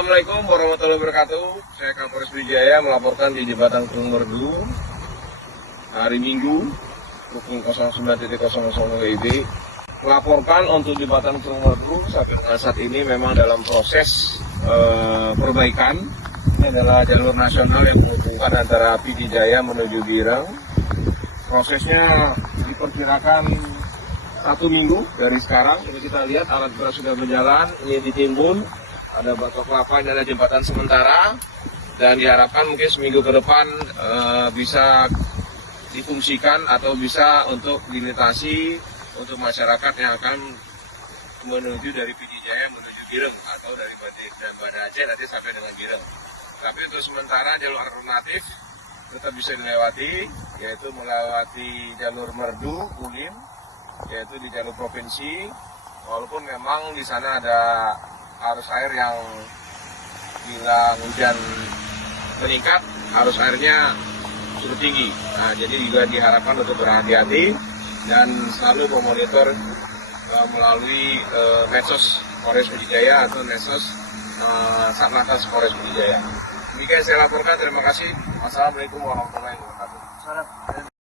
Assalamualaikum warahmatullahi wabarakatuh. Saya Kapolres Pidijaya melaporkan di Jembatan Krung Merdu hari Minggu pukul 09.00 WIB. Melaporkan untuk Jembatan Krung Merdu sampai dengan saat ini memang dalam proses perbaikan. Ini adalah jalur nasional yang menghubungkan antara Pidijaya menuju Bireng. Prosesnya diperkirakan 1 minggu dari sekarang. Ini kita lihat alat berat sudah berjalan, ini ditimbun. Ada batok kelapa, ini ada jembatan sementara, dan diharapkan mungkin seminggu ke depan bisa difungsikan atau bisa untuk dilintasi untuk masyarakat yang akan menuju dari Pidijaya menuju Bireng atau dari Banda Aceh nanti sampai dengan Bireng. Tapi untuk sementara jalur alternatif tetap bisa dilewati, yaitu melewati jalur Merdu, Ulim, yaitu di jalur provinsi, walaupun memang di sana ada arus air yang bila hujan meningkat, arus airnya cukup tinggi. Nah, jadi juga diharapkan untuk berhati-hati dan selalu memonitor melalui medsos Polres Pidijaya atau medsos Satlantas Polres Pidijaya. Demikian saya laporkan, terima kasih. Wassalamualaikum warahmatullahi wabarakatuh.